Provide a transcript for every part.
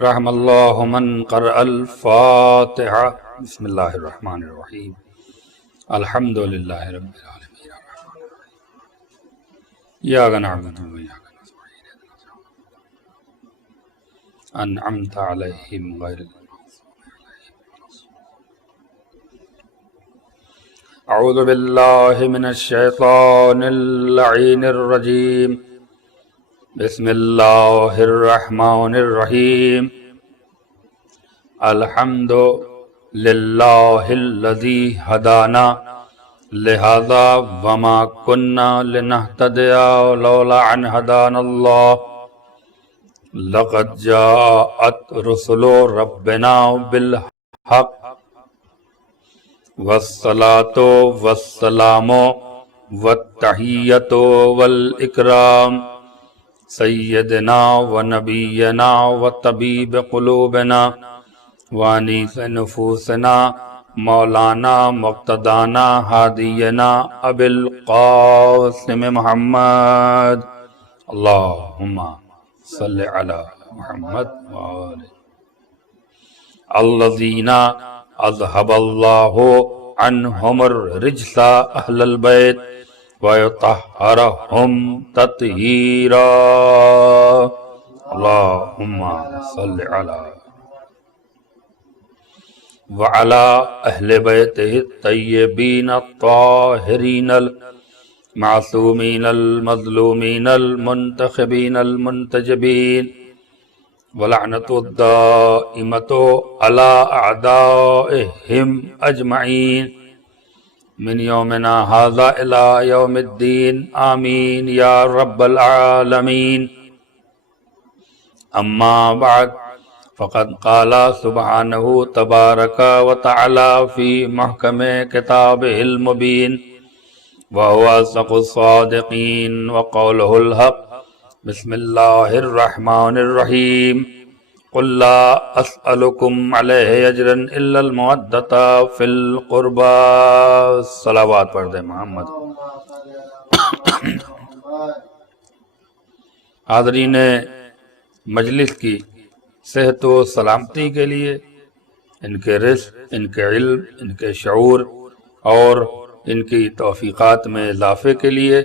رحم اللہ من قرأ الفاتحہ۔ بسم اللہ الرحمن الرحیم۔ الحمد للہ رب العالمین الرحمن الرحیم ایاک نعبد و ایاک نستعین اهدنا الصراط المستقیم انعمت علیہم غیر المغضوب علیہم ولا الضالین۔ اعوذ باللہ من الشیطان اللعین الرجیم۔ بسم اللہ الرحمن الرحیم۔ الحمد للہ الذی ہدانا لہذا وما کننا لنہتدی لولا ان ہدانا اللہ لقد جاءت رسل ربنا بالحق والصلاة والسلام والتحیۃ والاکرام سیدنا و نبینا و طبیب قلوبنا وانیس نفوسنا مولانا مقتدانا ہادینا ابی القاسم محمد اللہم صلی علی محمد وآلہ الذین اذہب اللہ عنہم الرجس اہل البیت وَيُطَهِّرُهُمْ تَطْهِيرًا اللہم صلی علی وعلى اہل بیتہ الطیبین الطاہرین المعصومین المظلومین المنتخبین المنتجبین ولعنۃ الدائمۃ علی اعدائہم اجمعین من یومنا ھذا الی یوم الدین آمین یا رب العالمین۔ اما بعد فقد قال سبحانہ تبارک و تعالی فی محکم کتابہ المبین وهو اصدق الصادقین وقولہ الحق۔ بسم اللہ الرحمن الرحیم۔ قل لا اسألکم علیہ اجرا الا المودۃ فی القربى۔ صلوات پڑھ دیں محمد۔ حاضرین مجلس کی صحت و سلامتی کے لیے، ان کے رزق، ان کے علم، ان کے شعور اور ان کی توفیقات میں اضافے کے لیے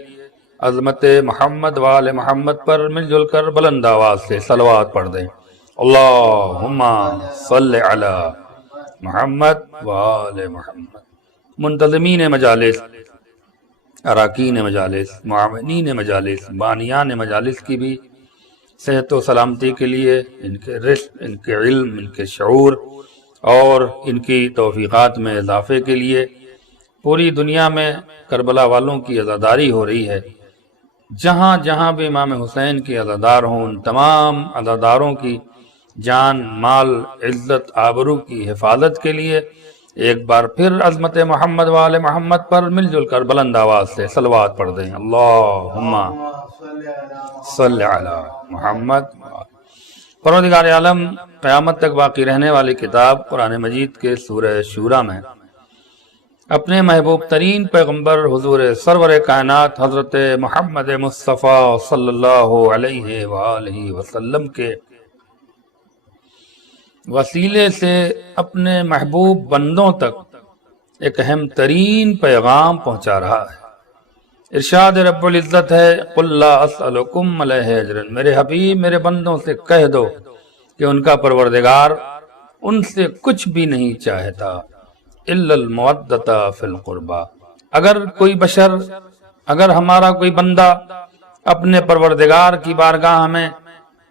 عظمت محمد وآل محمد پر مل جل کر بلند آواز سے صلوات پڑھ دیں۔ اللہم صلی علی محمد وآل محمد۔ منتظمین مجالس، اراکین مجالس، معاونین مجالس، بانیان مجالس کی بھی صحت و سلامتی کے لیے، ان کے رزق، ان کے علم، ان کے شعور اور ان کی توفیقات میں اضافے کے لیے پوری دنیا میں کربلا والوں کی عزاداری ہو رہی ہے۔ جہاں جہاں بھی امام حسین کی عزادار ہوں، ان تمام عزاداروں کی جان، مال، عزت، آبرو کی حفاظت کے لیے ایک بار پھر عظمت محمد وآل محمد پر مل جل کر بلند آواز سے صلوات پڑھ دیں۔ اللہم صلی علی محمد۔ پروردگار عالم قیامت تک باقی رہنے والی کتاب قرآن مجید کے سورہ شورى میں اپنے محبوب ترین پیغمبر حضور سرور کائنات حضرت محمد مصطفیٰ صلی اللہ علیہ وآلہ وسلم کے وسیلے سے اپنے محبوب بندوں تک ایک اہم ترین پیغام پہنچا رہا ہے۔ ارشاد رب العزت ہے، قل لا اسألکم علیہ اجرا، میرے حبیب میرے بندوں سے کہہ دو کہ ان کا پروردگار ان سے کچھ بھی نہیں چاہتا الا المودۃ فی القربى، اگر کوئی بشر، اگر ہمارا کوئی بندہ اپنے پروردگار کی بارگاہ میں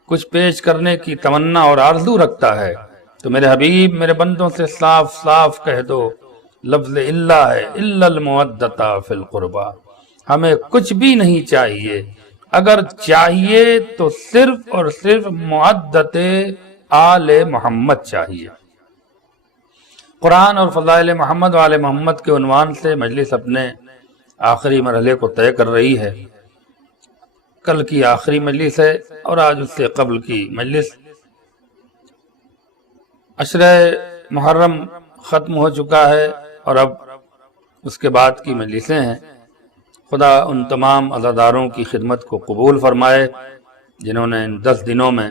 کچھ پیش کرنے کی تمنا اور آرزو رکھتا ہے تو میرے حبیب میرے بندوں سے صاف صاف کہہ دو، لفظ الا ہے، الا المودۃ فی القربى، ہمیں کچھ بھی نہیں چاہیے، اگر چاہیے تو صرف اور صرف مودۃ آل محمد چاہیے۔ قرآن اور فضائل محمد و آل محمد کے عنوان سے مجلس اپنے آخری مرحلے کو طے کر رہی ہے۔ کل کی آخری مجلس ہے اور آج اس سے قبل کی مجلس۔ عشرہ محرم ختم ہو چکا ہے اور اب اس کے بعد کی مجلسیں ہیں۔ خدا ان تمام عزاداروں کی خدمت کو قبول فرمائے جنہوں نے ان 10 دنوں میں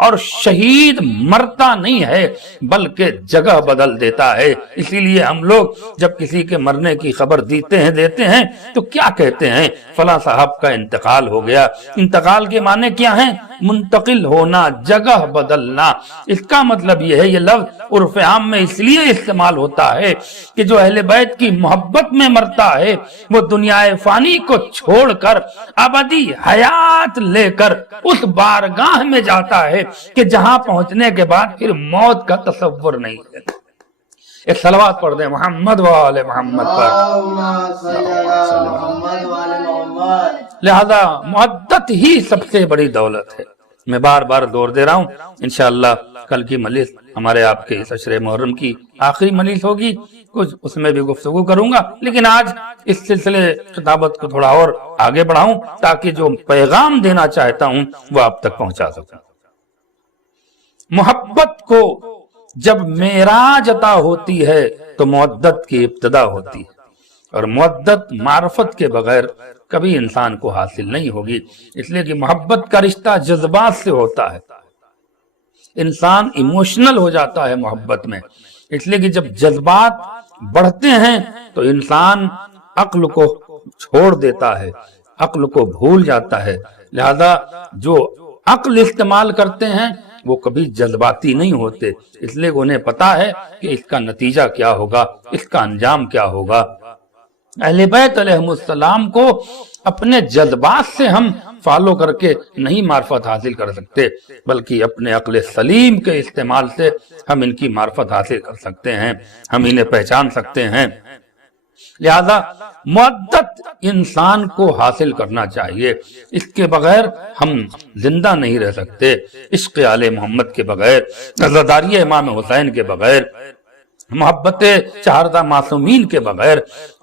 اور شہید مرتا نہیں ہے بلکہ جگہ بدل دیتا ہے۔ اسی لیے ہم لوگ جب کسی کے مرنے کی خبر دیتے ہیں تو کیا کہتے ہیں؟ فلاں صاحب کا انتقال ہو گیا۔ انتقال کے معنی کیا ہیں؟ منتقل ہونا، جگہ بدلنا۔ اس کا مطلب یہ ہے، یہ لفظ عرف عام میں اس لیے استعمال ہوتا ہے کہ جو اہل بیت کی محبت میں مرتا ہے وہ دنیا فانی کو چھوڑ کر ابدی حیات لے کر اس بارگاہ میں جاتا ہے کہ جہاں پہنچنے کے بعد پھر موت کا تصور نہیں ہے۔ ایک صلوات پڑھ دیں محمد و آل محمد پر۔ لہذا معدت ہی سب سے بڑی دولت ہے۔ میں بار بار دور دے رہا ہوں، انشاءاللہ کل کی مجلس ہمارے آپ کے اس عشر محرم کی آخری مجلس ہوگی، کچھ اس میں بھی گفتگو کروں گا، لیکن آج اس سلسلے خطابت کو تھوڑا اور آگے بڑھاؤں تاکہ جو پیغام دینا چاہتا ہوں وہ آپ تک پہنچا سکوں۔ محبت کو جب معراج عطا ہوتی ہے تو مودت کی ابتدا ہوتی ہے، اور مودت معرفت کے بغیر کبھی انسان کو حاصل نہیں ہوگی، اس لیے کہ محبت کا رشتہ جذبات سے ہوتا ہے، انسان ایموشنل ہو جاتا ہے محبت میں، اس لیے کہ جب جذبات بڑھتے ہیں تو انسان عقل کو چھوڑ دیتا ہے، عقل کو بھول جاتا ہے۔ لہذا جو عقل استعمال کرتے ہیں وہ کبھی جذباتی نہیں ہوتے، اس لیے انہیں پتا ہے کہ اس کا نتیجہ کیا ہوگا، اس کا انجام کیا ہوگا۔ اہل بیت علیہ السلام کو اپنے جذبات سے ہم فالو کر کے نہیں معرفت حاصل کر سکتے، بلکہ اپنے عقل سلیم کے استعمال سے ہم ان کی معرفت حاصل کر سکتے ہیں، ہم انہیں پہچان سکتے ہیں۔ لہذا مودت انسان کو حاصل کرنا چاہیے، اس کے بغیر ہم زندہ نہیں رہ سکتے، عشق آل محمد کے بغیر، عزاداری امام حسین کے بغیر، محبت چہاردہ معصومین کے بغیر،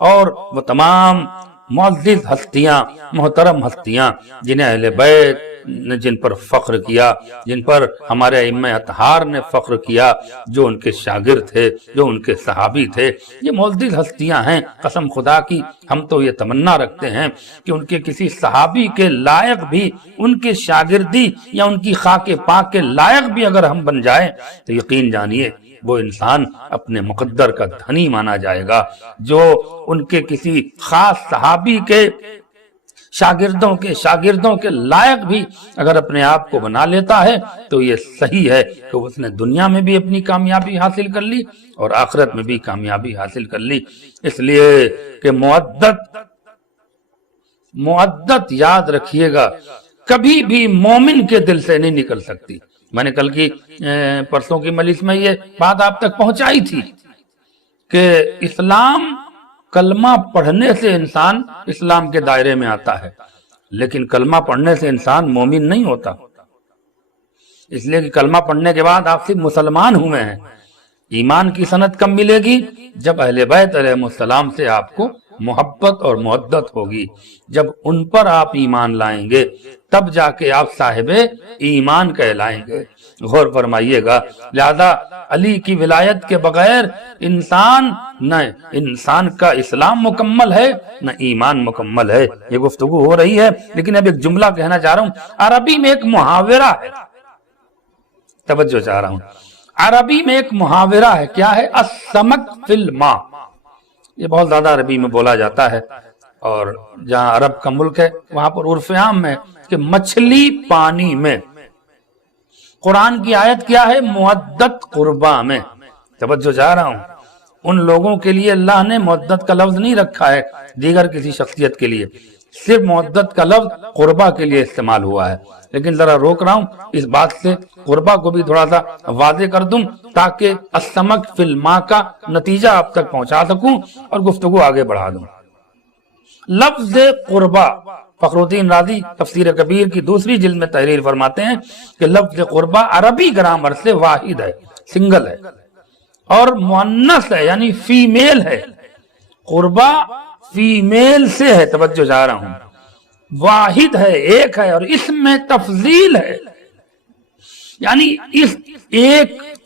اور وہ تمام معزز ہستیاں، محترم ہستیاں جنہیں اہل بیت نے جن پر فخر کیا، جن پر ہمارے ائمہ اطہار نے فخر کیا، جو ان کے شاگرد تھے، جو ان کے صحابی تھے، یہ معزز ہستیاں ہیں۔ قسم خدا کی ہم تو یہ تمنا رکھتے ہیں کہ ان کے کسی صحابی کے لائق بھی، ان کے شاگردی یا ان کی خاک پاک کے لائق بھی اگر ہم بن جائیں تو یقین جانیے وہ انسان اپنے مقدر کا دھنی مانا جائے گا۔ جو ان کے کسی خاص صحابی کے شاگردوں کے لائق بھی اگر اپنے آپ کو بنا لیتا ہے تو یہ صحیح ہے کہ اس نے دنیا میں بھی اپنی کامیابی حاصل کر لی اور آخرت میں بھی کامیابی حاصل کر لی۔ اس لیے کہ مودت یاد رکھیے گا کبھی بھی مومن کے دل سے نہیں نکل سکتی۔ میں نے کل کی پرسوں کی مجلس میں یہ بات آپ تک پہنچائی تھی کہ اسلام کلمہ پڑھنے سے انسان اسلام کے دائرے میں آتا ہے، لیکن کلمہ پڑھنے سے انسان مومن نہیں ہوتا، اس لیے کہ کلمہ پڑھنے کے بعد آپ صرف مسلمان ہوئے ہیں۔ ایمان کی سند کب ملے گی؟ جب اہل بیت علیہ السلام سے آپ کو محبت اور مودت ہوگی، جب ان پر آپ ایمان لائیں گے تب جا کے آپ صاحب ایمان کہلائیں گے۔ غور فرمائیے گا۔ لہذا علی کی ولایت کے بغیر نہ انسان کا اسلام مکمل ہے نہ ایمان مکمل ہے۔ یہ گفتگو ہو رہی ہے، لیکن اب ایک جملہ کہنا چاہ رہا ہوں۔ عربی میں ایک محاورہ ہے، توجہ چاہ رہا ہوں، عربی میں ایک محاورہ ہے، کیا ہے؟ السمک فی الماء۔ یہ بہت زیادہ عربی میں بولا جاتا ہے، اور جہاں عرب کا ملک ہے وہاں پر عرف عام ہے کہ مچھلی پانی میں۔ قرآن کی آیت کیا ہے؟ مودت قربا میں۔ توجہ چاہ رہا ہوں، ان لوگوں کے لیے اللہ نے مودت کا لفظ نہیں رکھا ہے دیگر کسی شخصیت کے لیے، صرف مودت کا لفظ قربا کے لیے استعمال ہوا ہے۔ لیکن ذرا روک رہا ہوں اس بات سے، قربا کو بھی تھوڑا سا واضح کر دوں تاکہ السمک فی الماء کا نتیجہ آپ تک پہنچا سکوں اور گفتگو آگے بڑھا دوں۔ لفظ قربا، فخر الدین رازی تفسیر کبیر کی دوسری جلد میں تحریر فرماتے ہیں کہ لفظ قربا عربی گرامر سے واحد ہے، سنگل ہے، اور مؤنث ہے یعنی فیمیل ہے۔ قربا فیمیل سے ہے، توجہ جا رہا ہوں، واحد ہے، ایک ہے، اور اس میں تفضیل ہے، یعنی اس ایک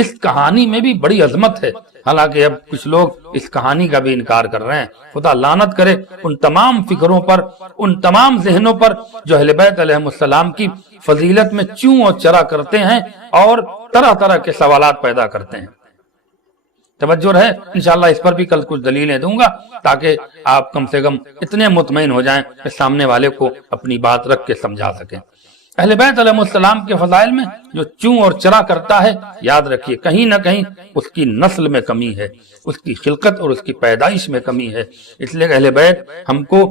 اس کہانی میں بھی بڑی عظمت ہے، حالانکہ اب کچھ لوگ اس کہانی کا بھی انکار کر رہے ہیں۔ خدا لعنت کرے ان تمام فکروں پر، ان تمام ذہنوں پر جو اہل بیت علیہ السلام کی فضیلت میں چوں اور چرا کرتے ہیں اور طرح طرح کے سوالات پیدا کرتے ہیں۔ توجہ رہے، انشاءاللہ اس پر بھی کل کچھ دلیلیں دوں گا تاکہ آپ کم سے کم اتنے مطمئن ہو جائیں کہ سامنے والے کو اپنی بات رکھ کے سمجھا سکیں۔ اہل بیت علیہ السلام کے فضائل میں جو چوں اور چرا کرتا ہے، یاد رکھیے کہیں نہ کہیں اس کی نسل میں کمی ہے، اس کی خلقت اور اس کی پیدائش میں کمی ہے۔ اس لیے اہل بیت ہم کو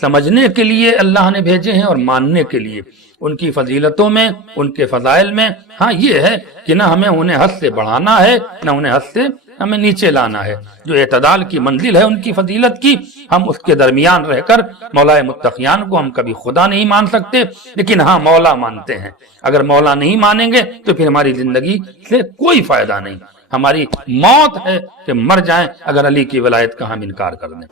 سمجھنے کے لیے اللہ نے بھیجے ہیں اور ماننے کے لیے۔ ان کی فضیلتوں میں، ان کے فضائل میں ہاں یہ ہے کہ نہ ہمیں انہیں حد سے بڑھانا ہے، نہ انہیں حد سے ہمیں نیچے لانا ہے۔ جو اعتدال کی منزل ہے ان کی فضیلت کی، ہم اس کے درمیان رہ کر مولا متقیان کو ہم کبھی خدا نہیں مان سکتے، لیکن ہاں مولا مانتے ہیں۔ اگر مولا نہیں مانیں گے تو پھر ہماری زندگی سے کوئی فائدہ نہیں، ہماری موت ہے کہ مر جائیں اگر علی کی ولایت کا ہم انکار کر دیں۔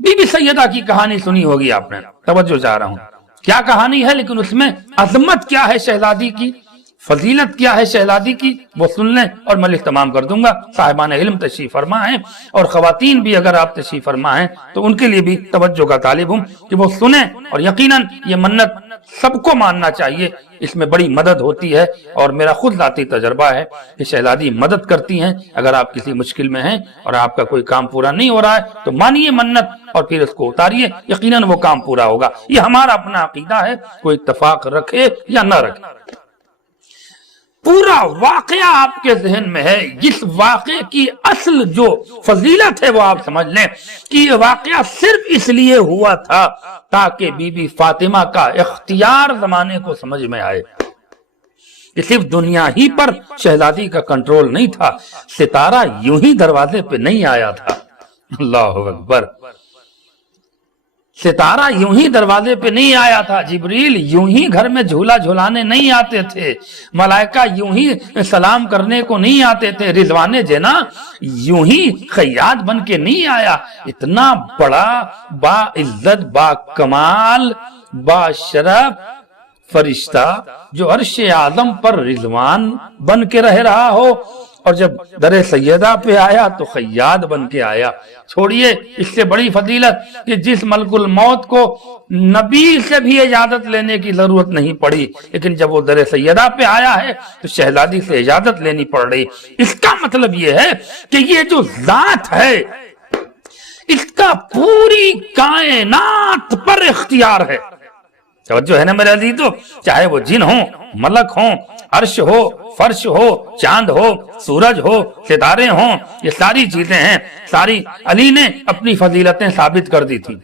بی بی سیدہ کی کہانی سنی ہوگی آپ نے، توجہ چاہ رہا ہوں کیا کہانی ہے، لیکن اس میں عظمت کیا ہے شہزادی کی، فضیلت کیا ہے شہزادی کی، وہ سن لیں اور میں اختتام کر دوں گا۔ صاحبان علم تشریف فرما ہیں اور خواتین بھی اگر آپ تشریف فرما ہیں تو ان کے لیے بھی توجہ کا طالب ہوں کہ وہ سنیں، اور یقیناً یہ منت سب کو ماننا چاہیے، اس میں بڑی مدد ہوتی ہے، اور میرا خود ذاتی تجربہ ہے کہ شہزادی مدد کرتی ہیں۔ اگر آپ کسی مشکل میں ہیں اور آپ کا کوئی کام پورا نہیں ہو رہا ہے تو مانیے منت اور پھر اس کو اتاریے، یقیناً وہ کام پورا ہوگا۔ یہ ہمارا اپنا عقیدہ ہے، کوئی اتفاق رکھے یا نہ رکھے۔ پورا واقعہ آپ کے ذہن میں ہے، جس واقعے کی اصل جو فضیلت ہے وہ آپ سمجھ لیں کہ یہ واقعہ صرف اس لیے ہوا تھا تاکہ بی بی فاطمہ کا اختیار زمانے کو سمجھ میں آئے کہ صرف دنیا ہی پر شہزادی کا کنٹرول نہیں تھا، ستارہ یوں ہی دروازے پہ نہیں آیا تھا۔ اللہ اکبر، ستارہ یوں ہی دروازے پہ نہیں آیا تھا، جبریل یوں ہی گھر میں جھولا جھولانے نہیں آتے تھے، ملائکہ یوں ہی سلام کرنے کو نہیں آتے تھے، رضوان جنا یوں ہی خیاط بن کے نہیں آیا۔ اتنا بڑا با عزت، با کمال، با شرف فرشتہ جو عرش اعظم پر رضوان بن کے رہ رہا ہو، اور جب در سیدہ پہ آیا تو خیاط بن کے آیا۔ چھوڑیے اس سے بڑی فضیلت کہ جس ملک الموت کو نبی سے بھی اجازت لینے کی ضرورت نہیں پڑی، لیکن جب وہ در سیدہ پہ آیا ہے تو شہزادی سے اجازت لینی پڑ رہی۔ اس کا مطلب یہ ہے کہ یہ جو ذات ہے اس کا پوری کائنات پر اختیار ہے۔ توجہ ہے نا میرے عزیزو، چاہے وہ جن ہوں، ملک ہوں، عرش ہو، فرش ہو، چاند ہو، سورج ہو، ستارے ہوں، یہ ساری چیزیں ہیں، ساری علی نے اپنی فضیلتیں ثابت کر دی تھی۔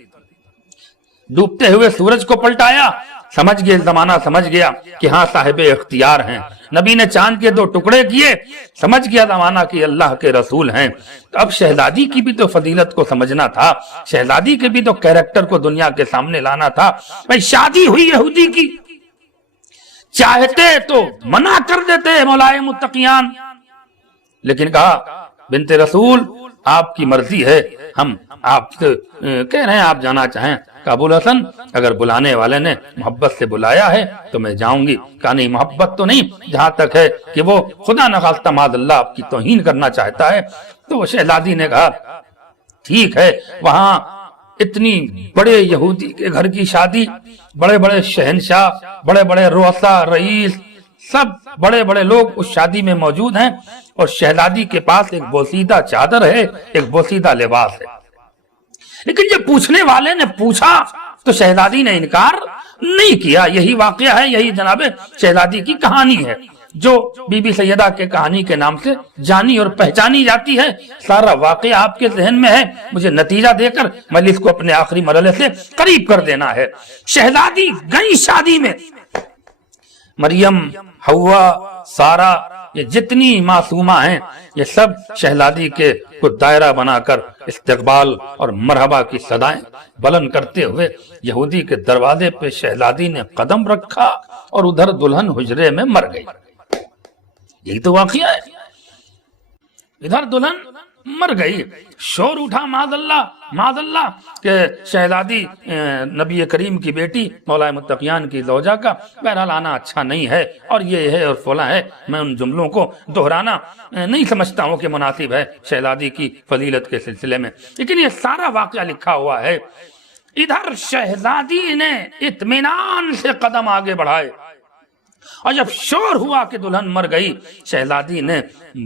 ڈوبتے ہوئے سورج کو پلٹایا، سمجھ گئے، زمانہ سمجھ گیا کہ ہاں صاحب اختیار ہیں۔ نبی نے چاند کے 2 ٹکڑے کیے، سمجھ گیا زمانہ کہ اللہ کے رسول ہیں۔ تو اب شہزادی کی بھی تو فضیلت کو سمجھنا تھا، شہزادی کے بھی تو کیریکٹر کو دنیا کے سامنے لانا تھا۔ بھائی شادی ہوئی یہودی کی، چاہتے تو منع کر دیتے مولائے متقیان، لیکن کہا بنت رسول آپ کی مرضی ہے، ہم آپ سے کہہ رہے ہیں آپ جانا چاہیں۔ ابو الحسن اگر بلانے والے نے محبت سے بلایا ہے تو میں جاؤں گی، کہا نہیں محبت تو نہیں، جہاں تک ہے کہ وہ خدا نخواستہ معاذ اللہ آپ کی توہین کرنا چاہتا ہے۔ تو وہ شہزادی نے کہا ٹھیک ہے، وہاں اتنی بڑے یہودی کے گھر کی شادی، بڑے بڑے شہنشاہ، بڑے بڑے رؤسا، رئیس، سب بڑے بڑے لوگ اس شادی میں موجود ہیں، اور شہزادی کے پاس ایک بوسیدہ چادر ہے، ایک بوسیدہ لباس ہے۔ لیکن جب پوچھنے والے نے پوچھا تو شہزادی نے انکار نہیں کیا۔ یہی واقعہ ہے، یہی جناب شہزادی کی کہانی ہے جو بی بی سیدہ کے کہانی کے نام سے جانی اور پہچانی جاتی ہے۔ سارا واقعہ آپ کے ذہن میں ہے، مجھے نتیجہ دے کر مجلس کو اپنے آخری مرحلے سے قریب کر دینا ہے۔ شہزادی گئی شادی میں، مریم، حوا، سارا، یہ جتنی معصومہ ہیں یہ سب شہزادی کے کو دائرہ بنا کر استقبال اور مرحبا کی صدائیں بلند کرتے ہوئے یہودی کے دروازے پہ شہزادی نے قدم رکھا اور ادھر دلہن حجرے میں مر گئی۔ یہی تو واقعہ ہے، ادھر دلہن مر گئی. شور اٹھا معاذ اللہ کہ شہزادی نبی کریم کی بیٹی مولا متقیان کی زوجہ کا بہرحال آنا اچھا نہیں ہے، اور یہ ہے اور فلاں ہے. میں ان جملوں کو دہرانا نہیں سمجھتا ہوں کہ مناسب ہے شہزادی کی فضیلت کے سلسلے میں، لیکن یہ سارا واقعہ لکھا ہوا ہے. ادھر شہزادی نے اطمینان سے قدم آگے بڑھائے، اور جب شور ہوا کہ دلہن مر گئی، شہزادی نے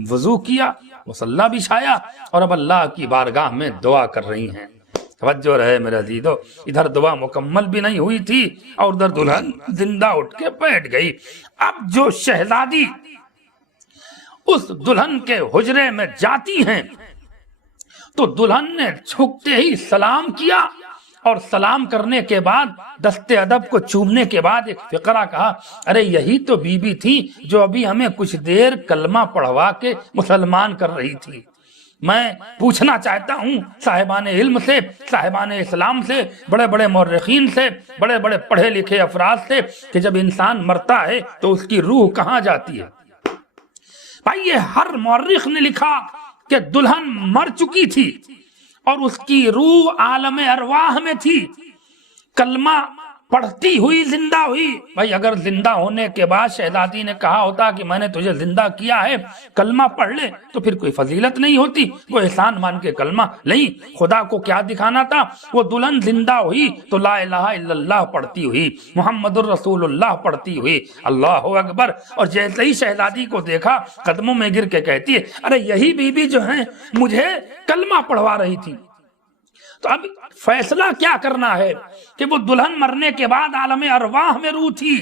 وضو کیا، مصلی بچھایا، اور اب اللہ کی بارگاہ میں دعا کر رہی ہیں. توجہ رہے میرے عزیزو، ادھر دعا مکمل بھی نہیں ہوئی تھی اور ادھر دلہن زندہ اٹھ کے بیٹھ گئی. اب جو شہزادی اس دلہن کے حجرے میں جاتی ہیں تو دلہن نے جھکتے ہی سلام کیا، اور سلام کرنے کے بعد دست ادب کو چومنے کے بعد ایک فقرہ کہا، ارے یہی تو بی بی تھی جو ابھی ہمیں کچھ دیر کلمہ پڑھوا کے مسلمان کر رہی تھی. میں پوچھنا چاہتا ہوں صاحبان علم سے، صاحبان اسلام سے، بڑے بڑے مورخین سے، بڑے بڑے پڑھے لکھے افراد سے، کہ جب انسان مرتا ہے تو اس کی روح کہاں جاتی ہے؟ بھائی یہ ہر مورخ نے لکھا کہ دلہن مر چکی تھی اور اس کی روح عالم ارواح میں تھی، کلمہ پڑھتی ہوئی زندہ ہوئی. بھائی اگر زندہ ہونے کے بعد شہزادی نے کہا ہوتا کہ میں نے تجھے زندہ کیا ہے، کلمہ پڑھ لے، تو پھر کوئی فضیلت نہیں ہوتی. وہ احسان مان کے کلمہ نہیں، خدا کو کیا دکھانا تھا؟ وہ دلہن زندہ ہوئی تو لا الہ الا اللہ پڑھتی ہوئی، محمد الرسول اللہ پڑھتی ہوئی، اللہ اکبر. اور جیسے ہی شہزادی کو دیکھا قدموں میں گر کے کہتی ہے، ارے یہی بی بی جو ہیں مجھے کلمہ پڑھوا رہی تھی. تو اب فیصلہ کیا کرنا ہے کہ وہ دلہن مرنے کے بعد عالم ارواح میں روح تھی،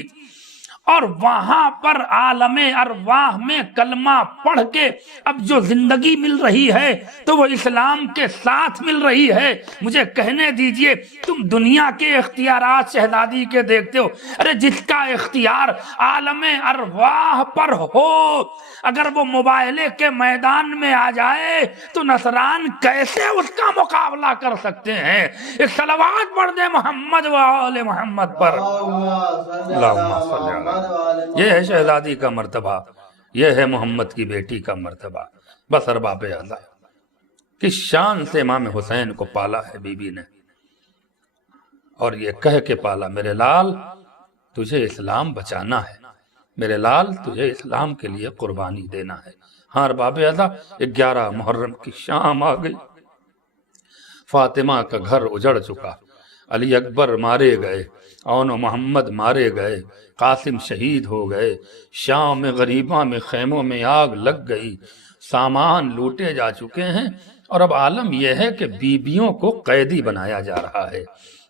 اور وہاں پر عالم ارواح میں کلمہ پڑھ کے اب جو زندگی مل رہی ہے تو وہ اسلام کے ساتھ مل رہی ہے. مجھے کہنے دیجئے، تم دنیا کے اختیارات شہزادی کے دیکھتے ہو، ارے جس کا اختیار عالم ارواح پر ہو، اگر وہ مباہلے کے میدان میں آ جائے تو نصران کیسے اس کا مقابلہ کر سکتے ہیں؟ ایک صلوات پڑھ دے محمد و آل محمد پر. اللہم صلی اللہ. یہ ہے شہزادی کا مرتبہ، یہ ہے محمد کی بیٹی کا مرتبہ. بس ارباب اللہ کس شان سے امام حسین کو پالا ہے بی بی نے، اور یہ کہہ کے پالا، میرے لال تجھے اسلام بچانا ہے، میرے لال تجھے اسلام کے لیے قربانی دینا ہے. ہاں ارباب اللہ 11 محرم کی شام آ گئی، فاطمہ کا گھر اجڑ چکا، علی اکبر مارے گئے، اون و محمد مارے گئے، قاسم شہید ہو گئے، شام میں غریباں میں خیموں میں آگ لگ گئی، سامان لوٹے جا چکے ہیں، اور اب عالم یہ ہے کہ بیویوں کو قیدی بنایا جا رہا ہے.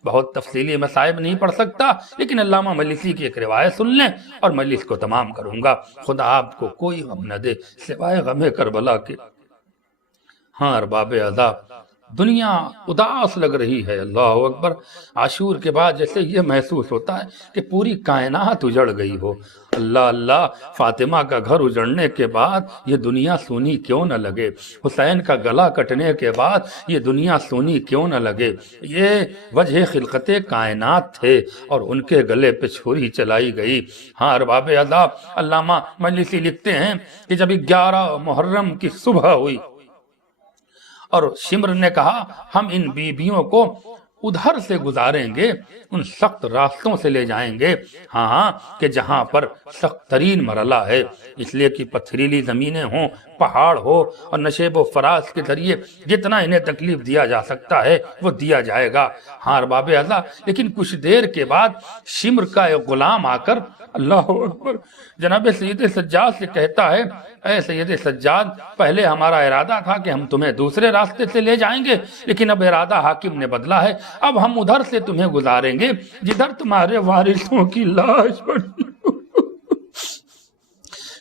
بہت تفصیلی مصائب نہیں پڑھ سکتا، لیکن علامہ مجلسی کی ایک روایت سن لیں اور مجلس کو تمام کروں گا. خدا آپ کو کوئی غم نہ دے سوائے غم کربلا کے. ہاں ارباب عذاب دنیا اداس لگ رہی ہے. اللہ اکبر. عاشور کے بعد جیسے یہ محسوس ہوتا ہے کہ پوری کائنات اجڑ گئی ہو. اللہ اللہ. فاطمہ کا گھر اجڑنے کے بعد یہ دنیا سونی کیوں نہ لگے؟ حسین کا گلا کٹنے کے بعد یہ دنیا سونی کیوں نہ لگے؟ یہ وجہ خلقت کائنات تھے اور ان کے گلے پہ چھری چلائی گئی. ہاں ارباب عذاب علامہ مجلسی لکھتے ہیں کہ جب 11 محرم کی صبح ہوئی اور شمر نے کہا ہم ان بیویوں کو ادھر سے گزاریں گے، ان سخت راستوں سے لے جائیں گے، ہاں کہ جہاں پر سخت ترین مرحلہ ہے، اس لیے کہ پتھریلی زمینیں ہوں، پہاڑ ہو، اور نشیب و فراز کے ذریعے جتنا انہیں تکلیف دیا جا سکتا ہے وہ دیا جائے گا. ہاں ارباب اللہ. لیکن کچھ دیر کے بعد شمر کا ایک غلام آ کر اللہ اکبر جناب سید سجاد سے کہتا ہے، اے سید سجاد، پہلے ہمارا ارادہ تھا کہ ہم تمہیں دوسرے راستے سے لے جائیں گے، لیکن اب ارادہ حاکم نے بدلا ہے، اب ہم ادھر سے تمہیں گزاریں گے جدھر تمہارے وارثوں کی لاش پڑی.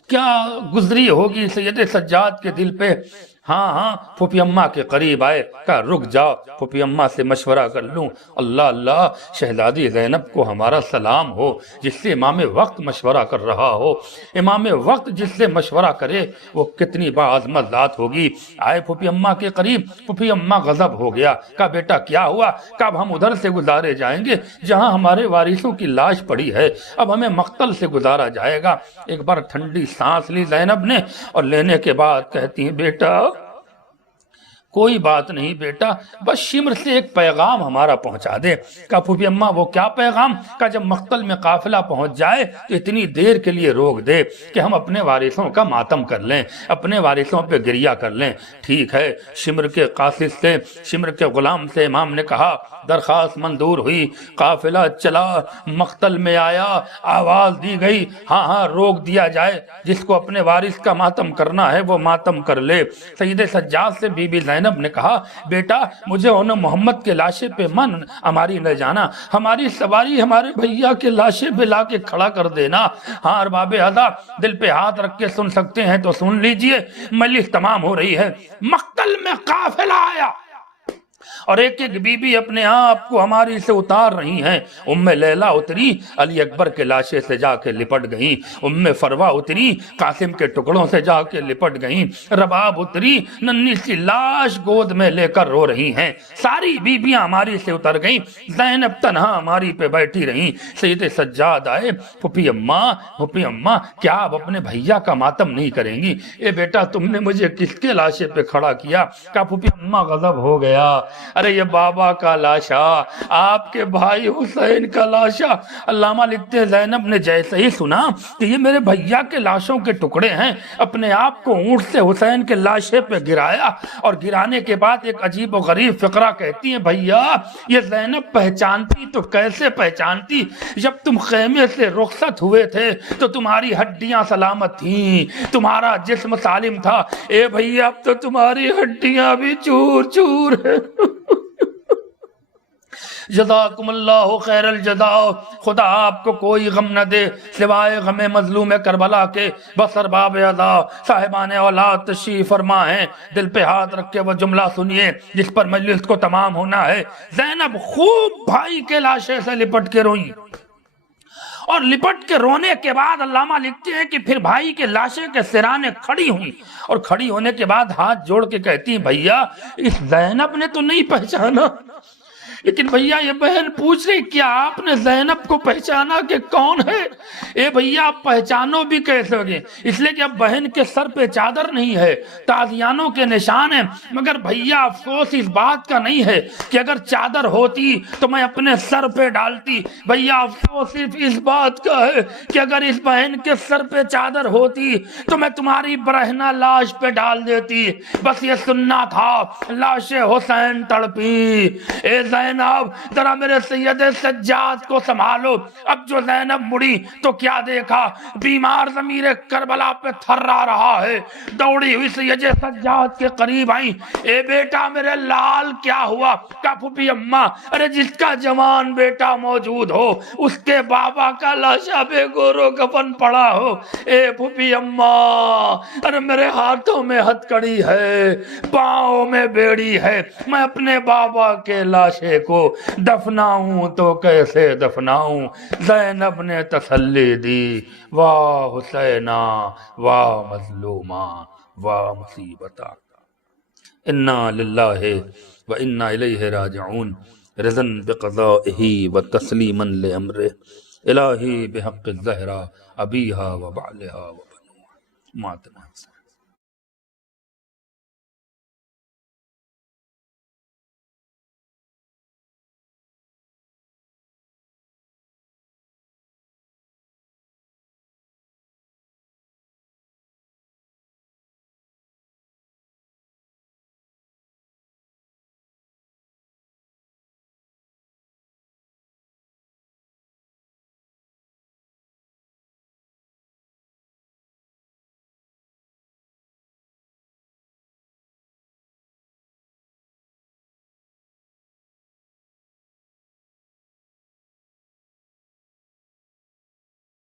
کیا گزری ہوگی سید سجاد کے دل پہ. ہاں پھوپھی اماں کے قریب آئے، کہا رک جاؤ پھوپھی اماں سے مشورہ کر لوں. اللہ اللہ. شہزادی زینب کو ہمارا سلام ہو، جس سے امام وقت مشورہ کر رہا ہو. امام وقت جس سے مشورہ کرے وہ کتنی باعظمت ذات ہوگی. آئے پھوپھی اماں کے قریب. پھوپھی اماں غضب ہو گیا، کہا بیٹا کیا ہوا؟ کہا اب ہم ادھر سے گزارے جائیں گے جہاں ہمارے وارثوں کی لاش پڑی ہے، اب ہمیں مقتل سے گزارا جائے گا. ایک بار ٹھنڈی سانس لی زینب نے، اور لینے کے بعد کہتی ہیں بیٹا کوئی بات نہیں بیٹا، بس شمر سے ایک پیغام ہمارا پہنچا دے۔ کہا پھوپھی اماں وہ کیا پیغام؟ کہا جب مقتل میں قافلہ پہنچ جائے تو اتنی دیر کے لیے روک دے کہ ہم اپنے وارثوں کا ماتم کر لیں، اپنے وارثوں پہ گریہ کر لیں۔ ٹھیک ہے، شمر کے قاصد سے، شمر کے غلام سے امام نے کہا، درخواست منظور ہوئی، قافلہ چلا، مقتل میں آیا، آواز دی گئی ہاں ہاں روک دیا جائے، جس کو اپنے وارث کا ماتم کرنا ہے وہ ماتم کر لے۔ سید سجاد سے بی بی زینب نے کہا، بیٹا مجھے ان محمد کے لاشے پہ من ہماری نہ جانا، ہماری سواری ہمارے بھیا کے لاشے پہ لا کے کھڑا کر دینا۔ ہاں ارباب ادا دل پہ ہاتھ رکھ کے سن سکتے ہیں تو سن لیجئے، مجلس تمام ہو رہی ہے، مقتل میں قافلہ آیا اور ایک ایک بی بی اپنے آپ کو ہماری سے اتار رہی ہیں۔ ام لیلہ اتری، علی اکبر کے لاشے سے جا کے لپٹ گئیں۔ ام فروا اتری، قاسم کے ٹکڑوں سے جا کے لپٹ گئیں۔ رباب اتری، ننھی سی لاش گود میں لے کر رو رہی ہیں۔ ساری بیبیاں ہماری سے اتر گئیں، زینب تنہا ہماری پہ بیٹھی رہیں۔ سید سجاد آئے، پھوپھی اماں کیا آپ اپنے بھیا کا ماتم نہیں کریں گی؟ اے بیٹا تم نے مجھے کس کے لاشے پہ کھڑا کیا؟ کہا پھوپھی اماں غضب ہو گیا، ارے یہ بابا کا لاشا، آپ کے بھائی حسین کا لاشا۔ علامہ لکھتے ہیں زینب نے جیسے ہی سنا کہ یہ میرے بھیا کے لاشوں کے ٹکڑے ہیں، اپنے آپ کو اونٹ سے حسین کے لاشے پہ گرایا، اور گرانے کے بعد ایک عجیب و غریب فقرہ کہتی ہیں، بھیا یہ زینب پہچانتی تو کیسے پہچانتی؟ جب تم خیمے سے رخصت ہوئے تھے تو تمہاری ہڈیاں سلامت تھیں، تمہارا جسم سالم تھا، اے بھیا اب تو تمہاری ہڈیاں بھی چور چور ہیں۔ جزاکم اللہ خیر الجزاء، خدا آپ کو کوئی غم نہ دے سوائے غم مظلوم کربلا کے۔ بس ارباب ادا صاحبان اولاد تشریف فرما ہیں، دل پہ ہاتھ رکھ کے وہ جملہ سنیے جس پر مجلس کو تمام ہونا ہے۔ زینب خوب بھائی کے لاشے سے لپٹ کے روئیں، اور لپٹ کے رونے کے بعد علامہ لکھتے ہیں کہ پھر بھائی کے لاشے کے سرانے کھڑی ہوئی، اور کھڑی ہونے کے بعد ہاتھ جوڑ کے کہتی ہیں، بھیا اس زینب نے تو نہیں پہچانا؟ لیکن بھیا یہ بہن پوچھ رہی کیا آپ نے زینب کو پہچانا کہ کون ہے؟ اے بھیا آپ پہچانو بھی کیسے ہوگے؟ اس لیے کہ اب بہن کے سر پہ چادر نہیں ہے، تازیانوں کے نشان ہیں، مگر بھیا افسوس اس بات کا نہیں ہے کہ اگر چادر ہوتی تو میں اپنے سر پہ ڈالتی۔ بھیا افسوس صرف اس بات کا ہے کہ اگر اس بہن کے سر پہ چادر ہوتی تو میں تمہاری برہنہ لاش پہ ڈال دیتی۔ بس یہ سننا تھا، لاش حسین تڑپی۔ اے زینب ذرا میرے سید سجاد کو سنبھالو۔ اب جو زینب مڑی تو کیا دیکھا؟ بیمار ضمیر کربلا پہ تھرا رہا ہے، دوڑی ہوئی سید سجاد کے قریب آئی، اے بیٹا میرے لال کیا ہوا؟ کہا پھوپھی اماں ارے جس کا جوان بیٹا موجود ہو اس کے بابا کا لاشا بے گورو کفن پڑا ہو۔ اے پھوپھی اماں ارے میرے ہاتھوں میں ہتکڑی ہے، پاؤں میں بیڑی ہے، میں اپنے بابا کے لاشے کو دفناؤں تو کیسے دفناؤں؟ زینب نے تسلی دی، واہ حسینہ واہ مظلومہ واہ مصیبتہ، انا للہ و انا الیہ راجعون، رضن بقضائہ و تسلیما لامرہ، الہی بحق الزہرا ابیہا و بعلہا و بنوہا۔ ماتنا